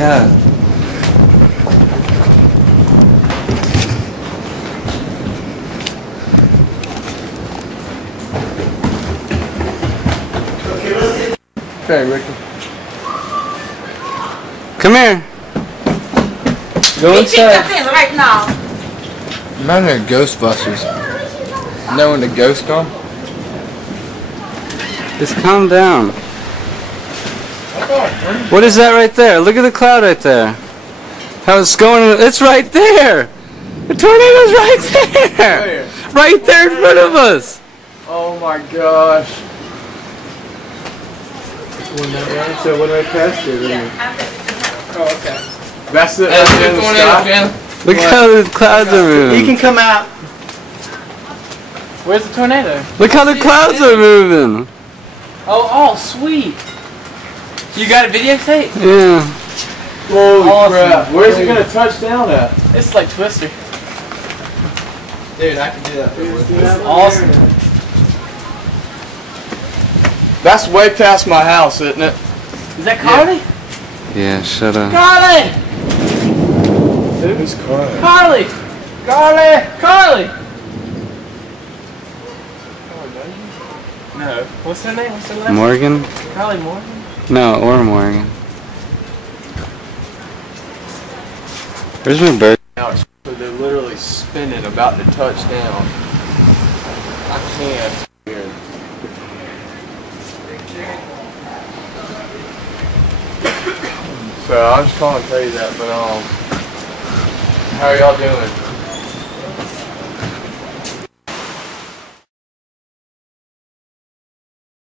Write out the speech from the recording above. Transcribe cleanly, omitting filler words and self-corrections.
god. Okay, Ricky. Come here. Go inside. Right now. Remember Ghostbusters? You know when the ghosts come? Just calm down. What is that right there? Look at the cloud right there. How it's going. It's right there. The tornado's right there. Right there in front of us. Oh my gosh. So what do I pass to? Oh, okay. That's the tornado. Look how the clouds are moving. You can come out. Where's the tornado? Look how the clouds are moving. Oh, sweet. You got a videotape? Yeah. Holy Awesome. crap. Where's it going to touch down at? It's like Twister. Dude, I can do that for you. It's awesome. That's way past my house, isn't it? Is that Carly? Yeah, shut up. Carly! Who's Carly? Carly! Carly! Carly! No. What's her name? What's her last Morgan? name? Carly Morgan? No, or Morgan. Where's my bird? So they're literally spinning, about to touch down. I can't. So I was calling to tell you that, but how are y'all doing?